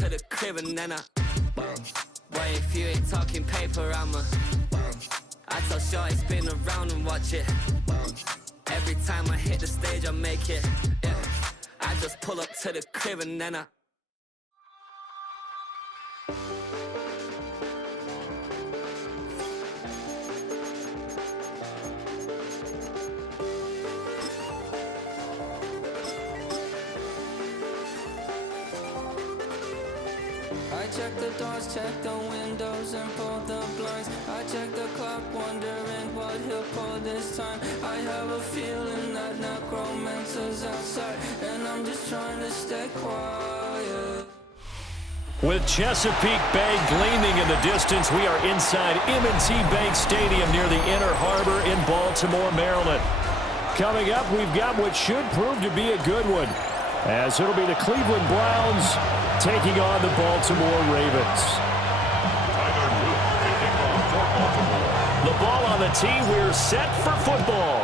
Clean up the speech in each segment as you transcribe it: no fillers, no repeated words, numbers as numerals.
to the crib and then Boy, if you ain't talking paper, I tell Shorty spin around and watch it. Every time I hit the stage, I make it. Yeah. I just pull up to the crib and then I check the doors, check the windows, and pull the blinds. I check the clock, wondering what he'll pull this time. I have a feeling that necromancer's outside, and I'm just trying to stay quiet. With Chesapeake Bay gleaming in the distance, we are inside M&T Bank Stadium near the Inner Harbor in Baltimore, Maryland. Coming up, we've got what should prove to be a good one, as it'll be the Cleveland Browns taking on the Baltimore Ravens. The ball on the tee, we're set for football.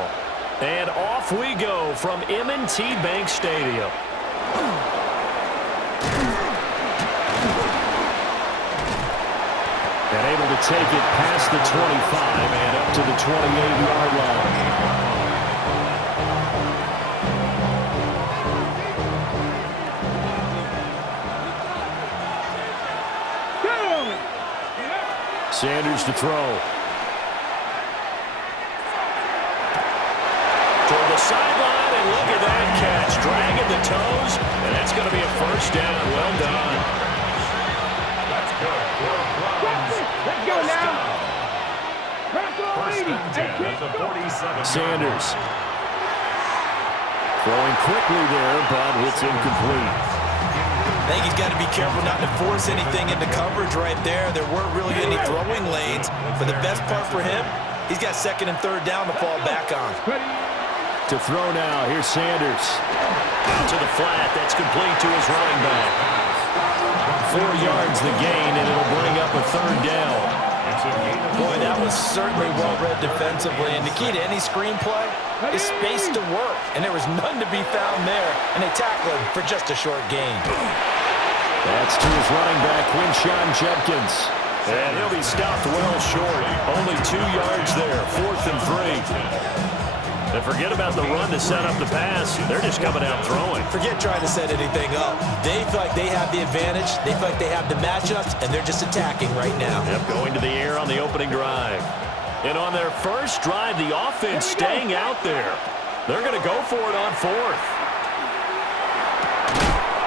And off we go from M&T Bank Stadium. And able to take it past the 25 and up to the 28-yard line. Sanders to throw. Toward the sideline, and look at that catch. Dragging the toes, and that's going to be a first down. Well done. Let's go. Let's go now. First and 10 at the 47. Sanders. Throwing quickly there, but it's incomplete. I think he's got to be careful not to force anything into coverage right there. There weren't really any throwing lanes, but the best part for him, he's got second and third down to fall back on. To throw now, here's Sanders. Out to the flat, that's complete to his running back. 4 yards the gain, and it'll bring up a third down. Boy, that was certainly well-read defensively, and the key to any screenplay is space to work, and there was none to be found there, and they tackle him for just a short gain. That's to his running back, Quinshon Judkins. And he'll be stopped well short. Only 2 yards there, 4th and 3. And forget about the run to set up the pass. They're just coming out throwing. Forget trying to set anything up. They feel like they have the advantage. They feel like they have the matchups, and they're just attacking right now. Yep, going to the air on the opening drive. And on their first drive, the offense staying out there. They're going to go for it on 4th.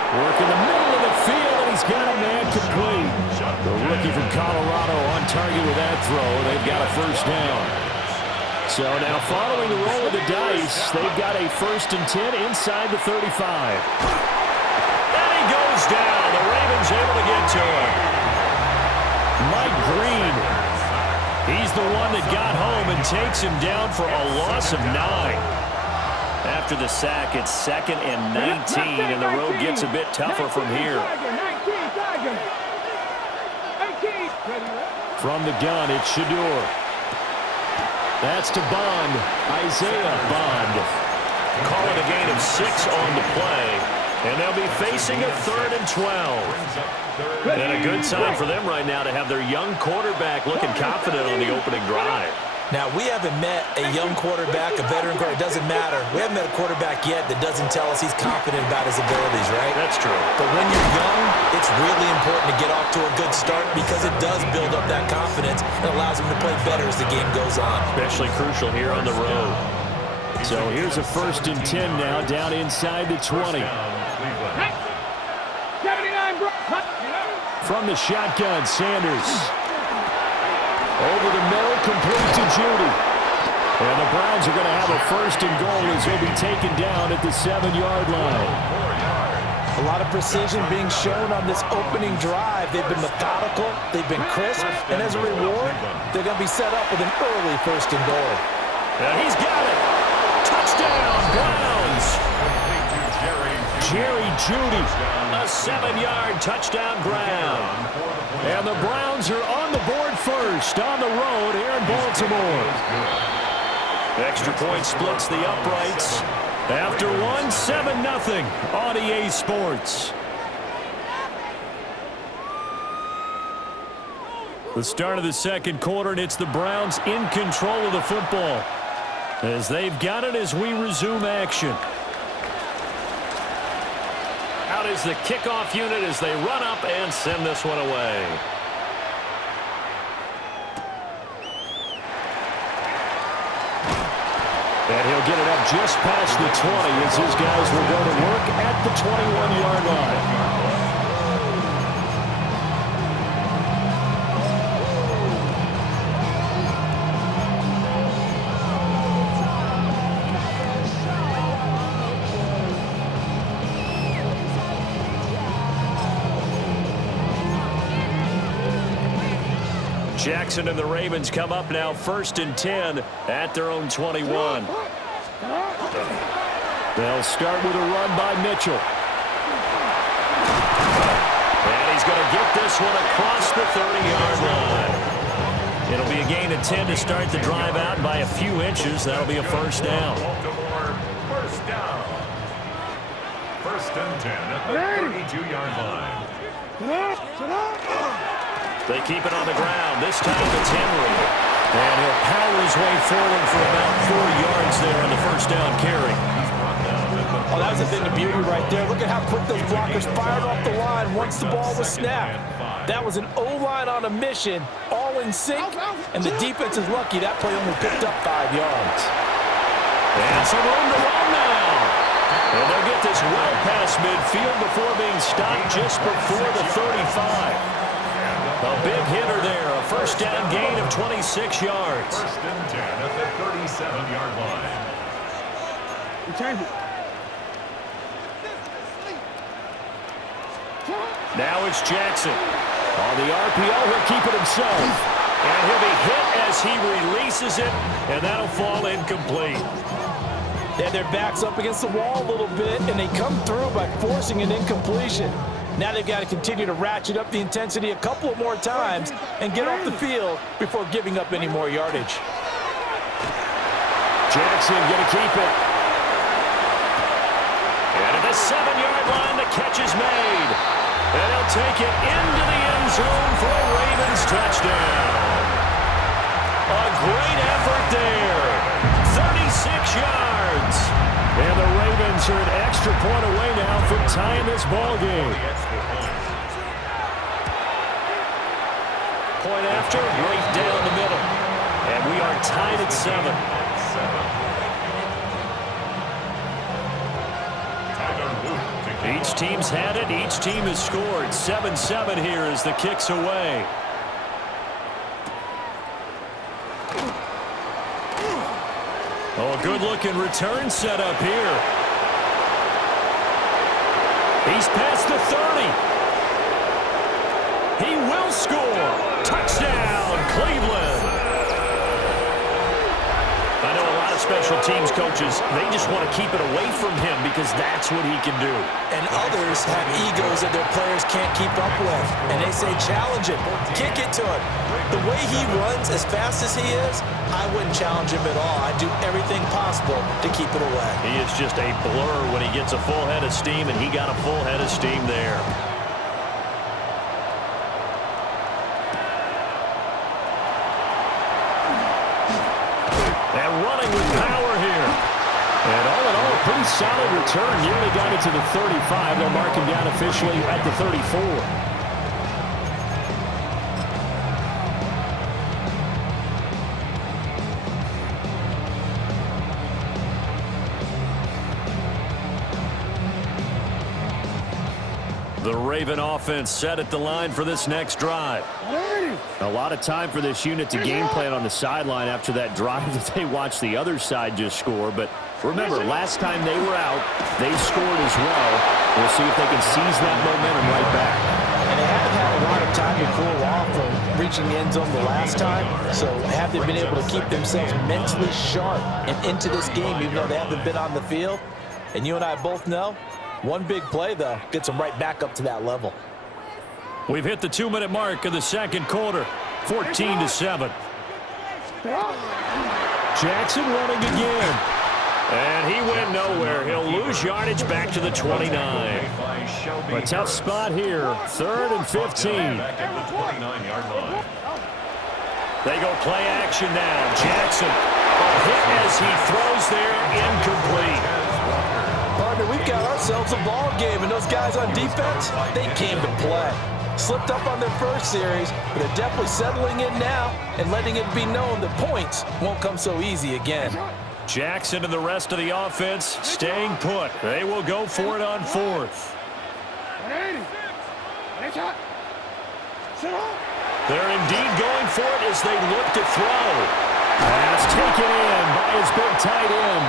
Work in the middle of the field, and he's got a man complete. The rookie from Colorado on target with that throw. They've got a first down. So now following the roll of the dice, they've got a 1st and 10 inside the 35. And he goes down. The Ravens able to get to him. Mike Green. He's the one that got home and takes him down for a loss of 9. After the sack, it's 2nd and 19, and the road gets a bit tougher from here. From the gun, it's Shador. That's to Bond. Isaiah Bond. Call it a gain of 6 on the play. And they'll be facing a 3rd and 12. And a good sign for them right now to have their young quarterback looking confident on the opening drive. Now, we haven't met a young quarterback, a veteran quarterback. It doesn't matter. We haven't met a quarterback yet that doesn't tell us he's confident about his abilities, right? That's true. But when you're young, it's really important to get off to a good start because it does build up that confidence and allows him to play better as the game goes on. Especially crucial here on the road. So here's a 1st and 10 now down inside the 20. From the shotgun, Sanders. Over the middle, complete to Judy. And the Browns are going to have a 1st and goal as he'll be taken down at the 7-yard line. A lot of precision being shown on this opening drive. They've been methodical, they've been crisp, and as a reward, they're going to be set up with an early 1st and goal. And he's got it. Touchdown, Browns. Jerry Judy, a 7-yard touchdown grab. And the Browns are on the board first on the road here in Baltimore. Extra point splits the uprights. After one, 7-0 on EA Sports. The start of the second quarter, and it's the Browns in control of the football as they've got it as we resume action. Out is the kickoff unit as they run up and send this one away. And he'll get it up just past the 20 as his guys will go to work at the 21-yard line. Jackson and the Ravens come up now 1st and 10 at their own 21. They'll start with a run by Mitchell. And he's going to get this one across the 30-yard line. It'll be a gain of 10 to start the drive out by a few inches. That'll be a first down. First down. 1st and 10 at the 32-yard line. They keep it on the ground. This time it's Henry. And he'll power his way forward for about 4 yards there on the first down carry. Oh, that was a thing of beauty right there. Look at how quick those blockers fired off the line once the ball was snapped. That was an O-line on a mission, all in sync, and the defense is lucky that play only picked up 5 yards. And some room to run now. And they'll get this well past midfield before being stopped just before the 35. A big hitter there, a first down gain of 26 yards. 1st and 10 at the 37-yard line. Now it's Jackson. On the RPO, he'll keep it himself. And he'll be hit as he releases it, and that'll fall incomplete. They had their backs up against the wall a little bit, and they come through by forcing an incompletion. Now they've got to continue to ratchet up the intensity a couple of more times and get off the field before giving up any more yardage. Jackson going to keep it. And at the 7-yard line, the catch is made. And he'll take it into the end zone for a Ravens touchdown. A great effort there. 36 yards. And the Ravens are an extra point away now from tying this ball game. Point after, right down the middle. And we are tied at 7. Each team's had it. Each team has scored. 7-7 here as the kick's away. Oh, a good-looking return set up here. He's past the 30. He will score. Touchdown, Cleveland. I know a lot of special teams coaches, they just want to keep it away from him because that's what he can do. And others have egos that their players can't keep up with. And they say, challenge him, kick it to him. The way he runs as fast as he is, I wouldn't challenge him at all. I'd do everything possible to keep it away. He is just a blur when he gets a full head of steam, and he got a full head of steam there. And running with power here. And all in all, a pretty solid return. Nearly got it to the 35. They'll mark him down officially at the 34. The Raven offense set at the line for this next drive. A lot of time for this unit to game plan on the sideline after that drive that they watched the other side just score. But remember, last time they were out, they scored as well. We'll see if they can seize that momentum right back. And they haven't had a lot of time to cool off from reaching the end zone the last time. So have they been able to keep themselves mentally sharp and into this game, even though they haven't been on the field? And you and I both know, one big play, though, gets them right back up to that level. We've hit the 2-minute mark of the second quarter, 14-7. Jackson running again. And he went nowhere. He'll lose yardage back to the 29. A tough spot here, 3rd and 15. Back at the 29-yard line. They go play action now. Jackson, a hit as he throws there, incomplete. Partner, we've got ourselves a ball game, and those guys on defense, they came to play. Slipped up on their first series, but they're definitely settling in now and letting it be known that points won't come so easy again. Jackson and the rest of the offense staying put. They will go for it on fourth. They're indeed going for it as they look to throw. Pass taken in by his big tight end.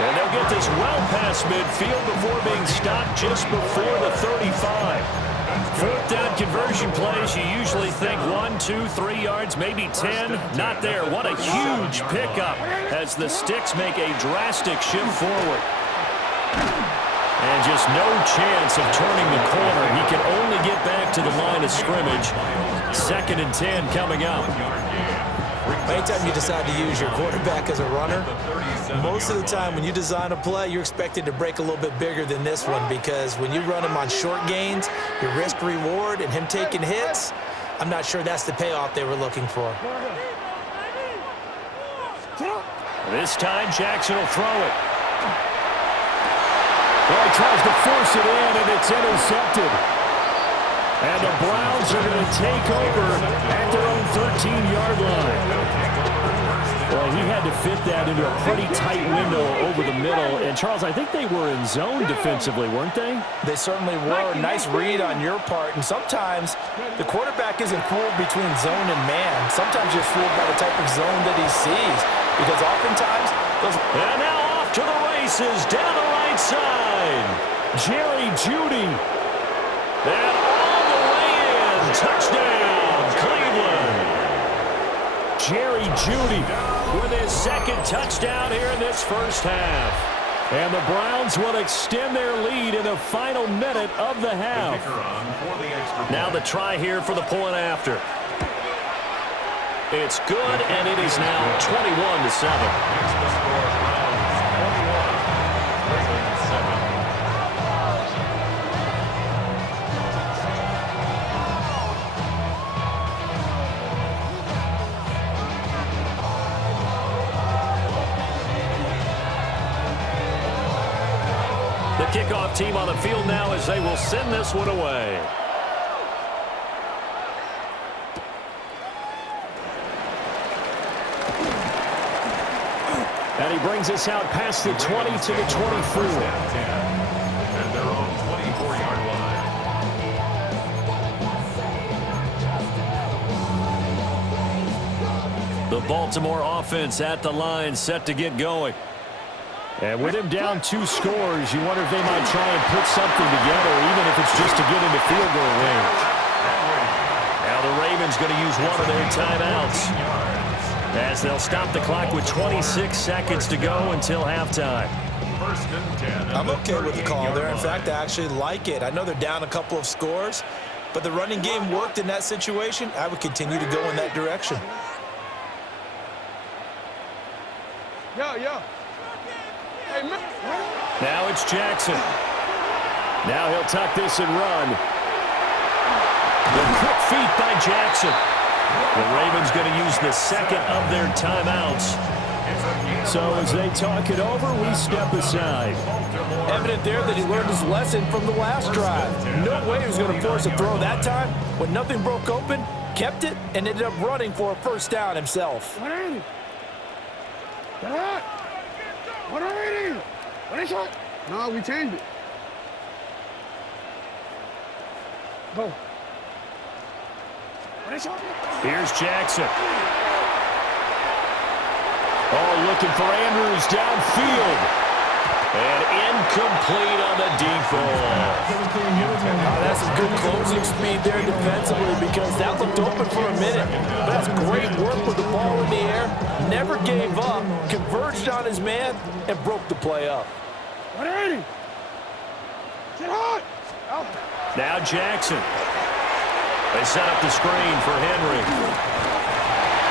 And they'll get this well past midfield before being stopped just before the 35. Fourth down conversion plays, you usually think 1, 2, 3 yards, maybe 10. Not there. What a huge pickup as the Sticks make a drastic shift forward. And just no chance of turning the corner. He can only get back to the line of scrimmage. 2nd and 10 coming up. Anytime you decide to use your quarterback as a runner, most of the time when you design a play, you're expected to break a little bit bigger than this one, because when you run him on short gains, your risk-reward and him taking hits, I'm not sure that's the payoff they were looking for. This time, Jackson will throw it. Well, he tries to force it in, and it's intercepted. And the Browns are going to take over at their own 13-yard line. Well, he had to fit that into a pretty tight window over the middle. And, Charles, I think they were in zone defensively, weren't they? They certainly were. Nice read on your part. And sometimes the quarterback isn't fooled between zone and man. Sometimes you're fooled by the type of zone that he sees. Because oftentimes those... And now off to the races down the right side. Jerry Jeudy. And all the way in. Touchdown, Cleveland. Jerry Jeudy with his 2nd touchdown here in this first half. And the Browns will extend their lead in the final minute of the half. Now the try here for the point after. It's good, and it is now 21-7. The kickoff team on the field now as they will send this one away. And he brings us out past the 20 to the 24. And their own 24-yard line. The Baltimore offense at the line, set to get going. And with him down 2 scores, you wonder if they might try and put something together, even if it's just to get into field goal range. Now the Ravens going to use one of their timeouts, as they'll stop the clock with 26 seconds to go until halftime. I'm okay with the call there. In fact, I actually like it. I know they're down a couple of scores, but the running game worked in that situation. I would continue to go in that direction. Yo. Hey, man. Now it's Jackson. Now he'll tuck this and run. The quick feet by Jackson. The Ravens going to use the 2nd of their timeouts. So as they talk it over, we step aside. Evident there that he learned his lesson from the last drive. No way he was going to force a throw that time. When nothing broke open, kept it, and ended up running for a first down himself. No, we changed it. Go. Here's Jackson. Oh, looking for Andrews downfield. And incomplete on the deep ball. That's some good closing speed there defensively, because that looked open for a minute. But that's great work with the ball in the air. Never gave up, converged on his man, and broke the play up. Now Jackson. They set up the screen for Henry.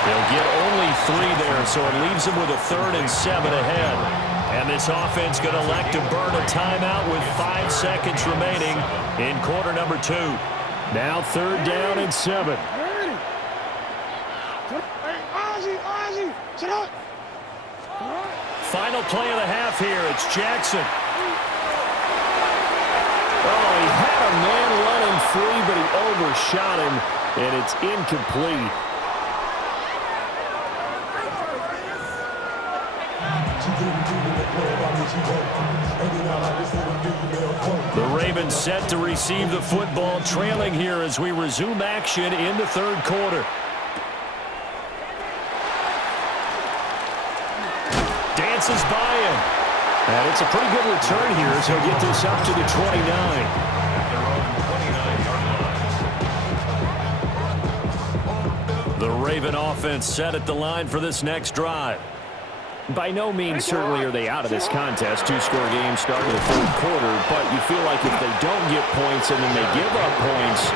They'll get only 3 there, so it leaves them with a 3rd and 7 ahead. And this offense going to elect to burn a timeout with 5 seconds remaining in quarter number 2. Now 3rd down and 7. Ozzy, shut up. Final play of the half here. It's Jackson. Oh, he had a man running free, but he overshot him, and it's incomplete. The Ravens set to receive the football, trailing here as we resume action in the third quarter. Dances by him. And it's a pretty good return here as he'll get this up to the 29. The Raven offense set at the line for this next drive. By no means certainly are they out of this contest. Two-score game starting in the third quarter, but you feel like if they don't get points and then they give up points,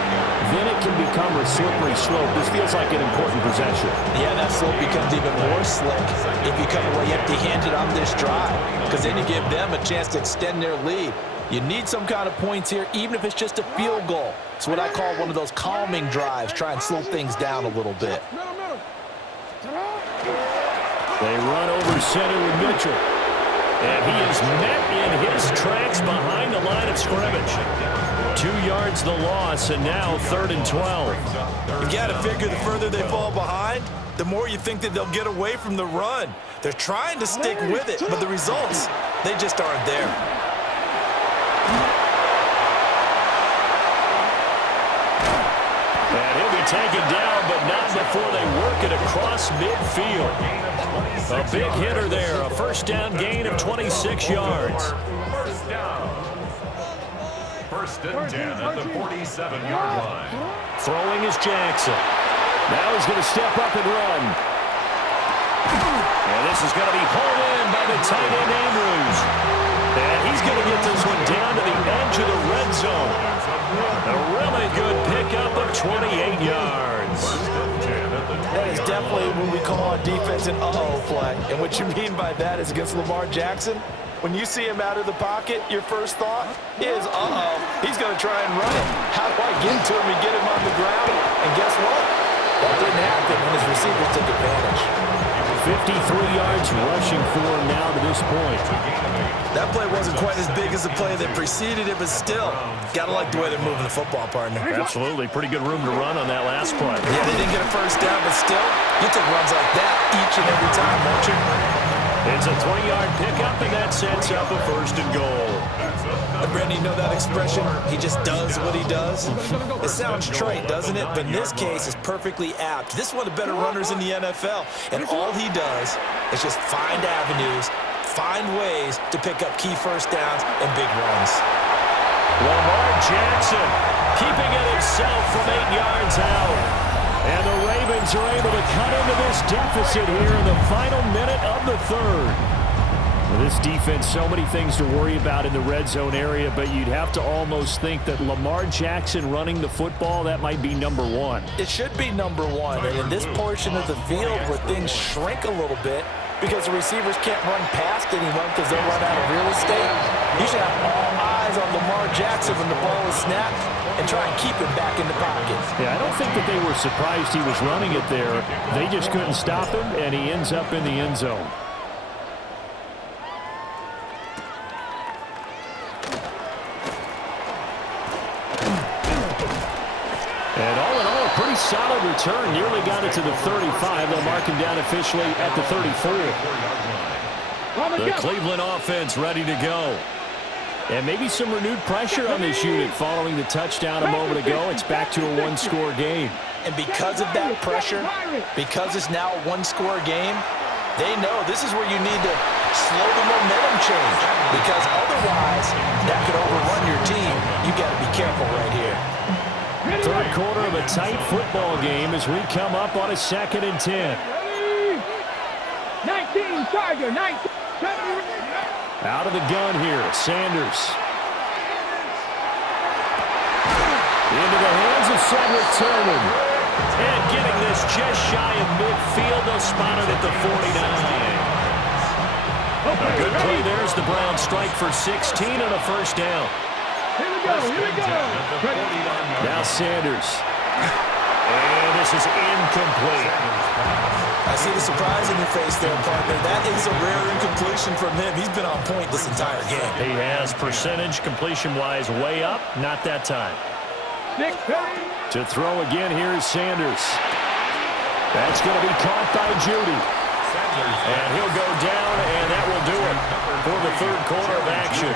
then it can become a slippery slope. This feels like an important possession. Yeah, that slope becomes even more slick if you come away empty-handed on this drive, because then you give them a chance to extend their lead. You need some kind of points here, even if it's just a field goal. It's what I call one of those calming drives, try and slow things down a little bit. They run over center with Mitchell. And he is met in his tracks behind the line of scrimmage. 2 yards the loss, and now 3rd and 12. You got to figure the further they fall behind, the more you think that they'll get away from the run. They're trying to stick with it, but the results, they just aren't there. And he'll be taken down, but not before they work it across midfield. A big hitter there, a first down gain of 26 yards. First down. First and 10 at the 47-yard line. Throwing is Jackson. Now he's going to step up and run. And this is going to be hauled in by the tight end Andrews. And he's going to get this one down to the edge of the red zone. A really good pickup of 28 yards. That is definitely what we call a defense an uh-oh play. And what you mean by that is against Lamar Jackson, when you see him out of the pocket, your first thought is, uh-oh, he's going to try and run it. How do I get to him and get him on the ground? And guess what? That didn't happen, and his receivers took advantage. 53 yards rushing for him now to this point. That play wasn't quite as big as the play that preceded it, but still, got to like the way they're moving the football, partner. Absolutely. Pretty good room to run on that last play. Yeah, they didn't get a first down, but still, you take runs like that each and every time, won't you? It's a 3-yard pickup, and that sets up a 1st and goal. And Brandon, you know that expression? He just does what he does. It sounds trite, doesn't it? But in this case, it's perfectly apt. This is one of the better runners in the NFL, and all he does is just find avenues, find ways to pick up key first downs and big runs. Lamar Jackson keeping it himself from 8 yards out. And the Ravens are able to cut into this deficit here in the final minute of the third. This defense, so many things to worry about in the red zone area, but you'd have to almost think that Lamar Jackson running the football, that might be number one. It should be number one, and in this portion of the field where things shrink a little bit because the receivers can't run past anyone because they'll run out of real estate, you should have all eyes on Lamar Jackson when the ball is snapped and try and keep him back in the pocket. Yeah, I don't think that they were surprised he was running it there. They just couldn't stop him, and he ends up in the end zone. And all in all, a pretty solid return. Nearly got it to the 35. They'll mark him down officially at the 34. The Cleveland offense ready to go. And maybe some renewed pressure on this unit following the touchdown a moment ago. It's back to a one-score game. And because of that pressure, because it's now a one-score game, they know this is where you need to slow the momentum change. Because otherwise, that could overrun your team. You got to be careful right here. Third quarter of a tight football game as we come up on a 2nd and 10. 19, Tiger, 19. Out of the gun here, Sanders. Into the hands of Cedric Tillman. And getting this just shy of midfield, they'll spot it at the 49. A good play there as the Browns strike for 16 and a first down. Here we go, here we go. Now Sanders. And this is incomplete. I see the surprise in your face there, partner. That is a rare incompletion from him. He's been on point this entire game. He has percentage completion-wise way up. Not that time. To throw again, here's Sanders. That's going to be caught by Judy. And he'll go down, and that will do it for the third quarter of action.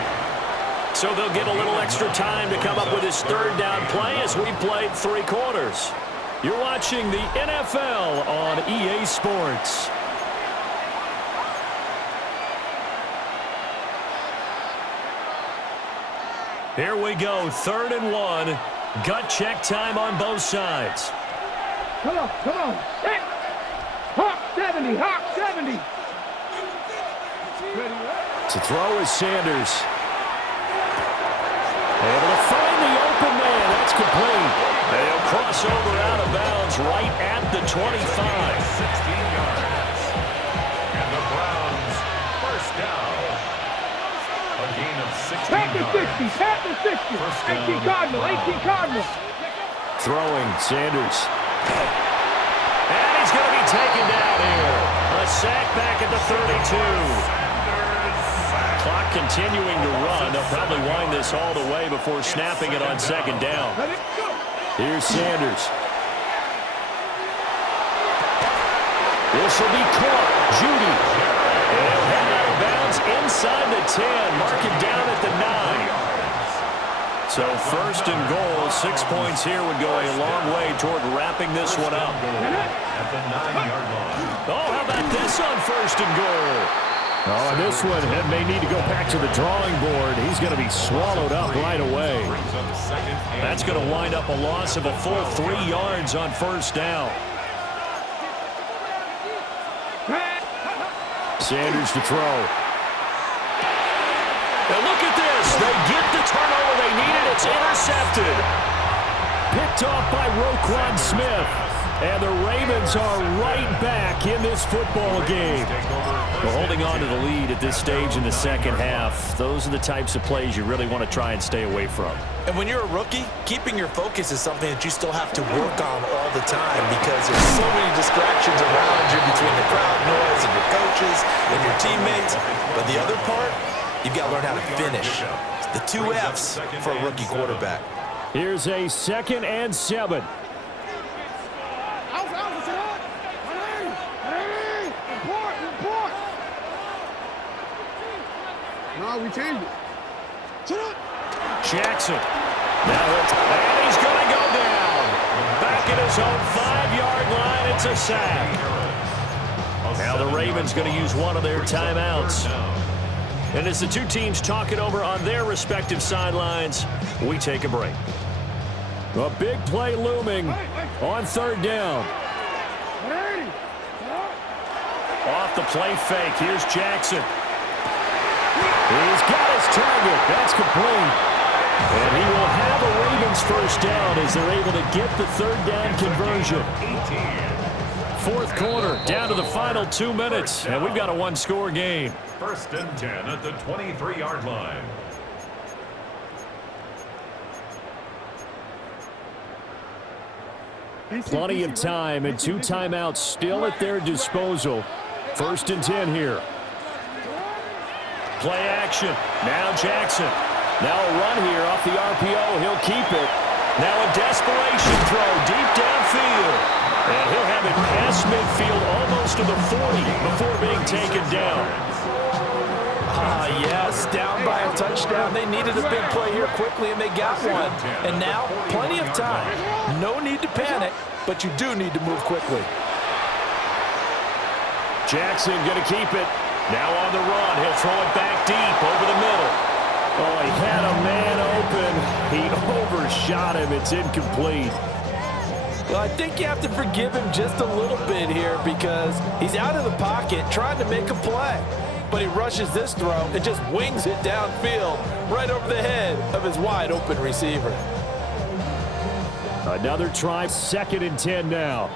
So they'll get a little extra time to come up with his third down play as we played 3 quarters. You're watching the NFL on EA Sports. Here we go, 3rd and 1. Gut check time on both sides. Come on. Hey. Hawk 70, Hawk 70. To throw is Sanders. Able to find the open man. That's complete. They'll cross over out of bounds right at the 25. 16 yards. And the Browns, first down. A gain of 16 yards. Pat the 60. 18 Cardinal. Throwing, Sanders. And he's going to be taken down here. A sack back at the 32. Clock continuing to run. They'll probably wind this all the way before snapping it on 2nd down. Here's Sanders. This will be caught. Judy. And he'll head out of bounds inside the 10. Mark it down at the 9. So 1st and goal. 6 points here would go a long way toward wrapping this one up. At the 9-yard line. Oh, how about this on 1st and goal? Oh, and this one may need to go back to the drawing board. He's going to be swallowed up right away. That's going to wind up a loss of a full 3 yards on 1st down. Sanders to throw. Now look at this. They get the turnover they needed. It's intercepted. Picked off by Roquan Smith. And the Ravens are right back in this football game. We're holding on to the lead at this stage in the 2nd half. Those are the types of plays you really want to try and stay away from. And when you're a rookie, keeping your focus is something that you still have to work on all the time because there's so many distractions around you between the crowd noise and your coaches and your teammates. But the other part, you've got to learn how to finish. It's the 2 F's for a rookie quarterback. Here's a 2nd and 7. No, we changed it. Jackson. And he's going to go down. Back at his own 5-yard line. It's a sack. Now the Ravens going to use one of their timeouts. And as the 2 teams talk it over on their respective sidelines, we take a break. A big play looming on 3rd down. Off the play fake. Here's Jackson. He's got his target. That's complete. And he will have a Ravens first down as they're able to get the 3rd down conversion. 4th quarter, down to the final 2 minutes, and we've got a 1-score game. 1st and 10 at the 23-yard line. Plenty of time and 2 timeouts still at their disposal. 1st and 10 here. Play action. Now Jackson. Now a run here off the RPO. He'll keep it. Now a desperation throw deep downfield. And he'll have it past midfield almost to the 40 before being taken down. Yes, down by a touchdown. They needed a big play here quickly, and they got one. And now, plenty of time. No need to panic, but you do need to move quickly. Jackson going to keep it. Now on the run. He'll throw it back deep over the middle. Oh, he had a man open. He overshot him. It's incomplete. Well, I think you have to forgive him just a little bit here because he's out of the pocket trying to make a play. But he rushes this throw and just wings it downfield right over the head of his wide open receiver. Another try, 2nd and 10 now.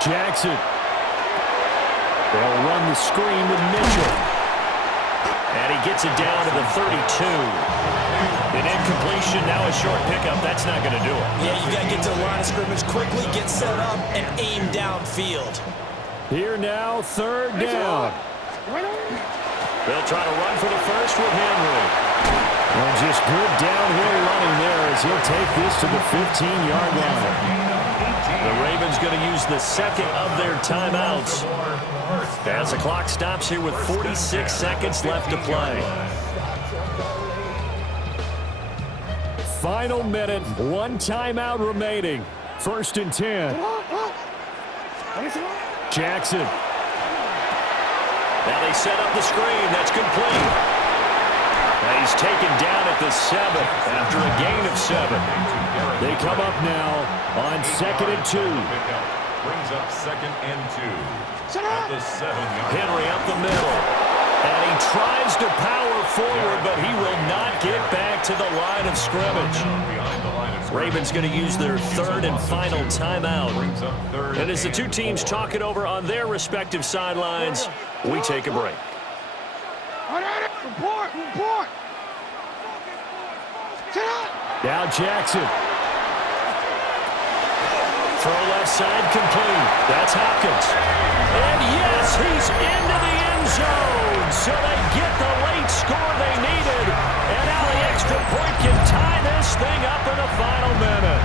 Jackson. They'll run the screen with Mitchell. And he gets it down to the 32. An incompletion, now a short pickup. That's not going to do it. Yeah, you got to get to the line of scrimmage quickly, get set up, and aim downfield. Here now, third down. They'll try to run for the first with Henry. And just good downhill running there as he'll take this to the 15-yard line. The Ravens going to use the second of their timeouts as the clock stops here with 46 seconds left to play. Final minute, one timeout remaining. First and 10. Jackson. Now they set up the screen. That's complete. And he's taken down at the 7 after a gain of 7. They come up now on 2nd and 2. Brings up 2nd and 2. At the 7-yard. Henry up the middle. And he tries to power forward, but he will not get back to the line of scrimmage. Ravens going to use their third and final timeout. And as the two teams talk it over on their respective sidelines, we take a break. Report. Now Jackson. Throw left side complete. That's Hopkins. And yes, he's into the end zone. So they get the late score they needed. And now the extra point can tie this thing up in the final minute.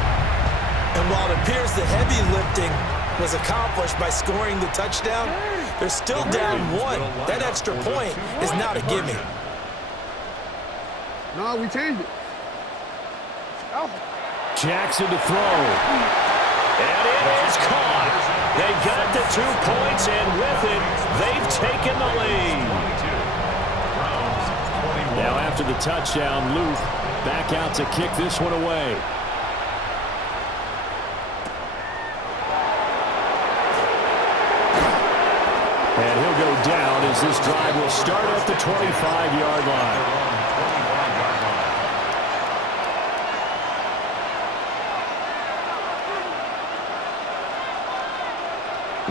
And while it appears the heavy lifting was accomplished by scoring the touchdown, they're still down 1. That extra point is not a gimme. No, we changed it. Jackson to throw. And it is caught. They got the 2 points, and with it, they've taken the lead. Now after the touchdown, Luke back out to kick this one away. And he'll go down as this drive will start at the 25-yard line.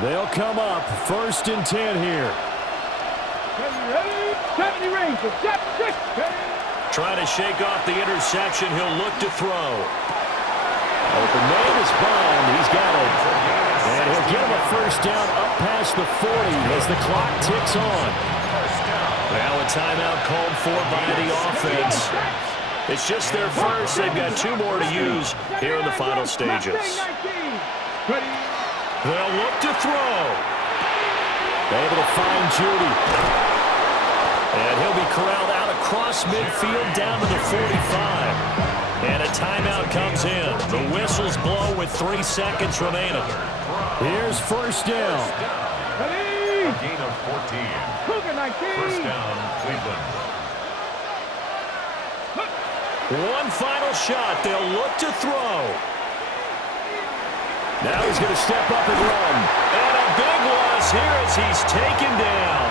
They'll come up 1st and 10 here. 70 range. Trying to shake off the interception. He'll look to throw. Open man is Bond. He's got it. And he'll get him a first down up past the 40 as the clock ticks on. Now a timeout called for by the offense. It's just their first. They've got 2 more to use here in the final stages. They'll look to throw. Able to find Judy. And he'll be corralled out across midfield down to the 45. And a timeout comes in. The whistles blow with 3 seconds remaining. Here's first down. A gain of 14. First down, Cleveland. One final shot. They'll look to throw. Now he's going to step up and run. And a big loss here as he's taken down.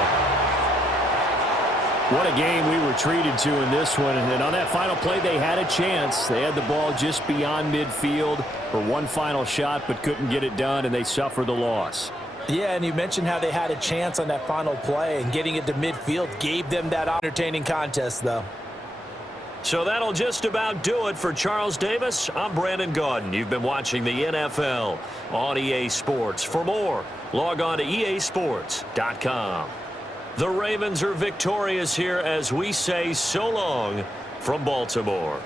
What a game we were treated to in this one. And on that final play, they had a chance. They had the ball just beyond midfield for one final shot, but couldn't get it done, and they suffered the loss. Yeah, and you mentioned how they had a chance on that final play, and getting it to midfield gave them that entertaining contest, though. So that'll just about do it for Charles Davis. I'm Brandon Gaudin. You've been watching the NFL on EA Sports. For more, log on to easports.com. The Ravens are victorious here as we say so long from Baltimore.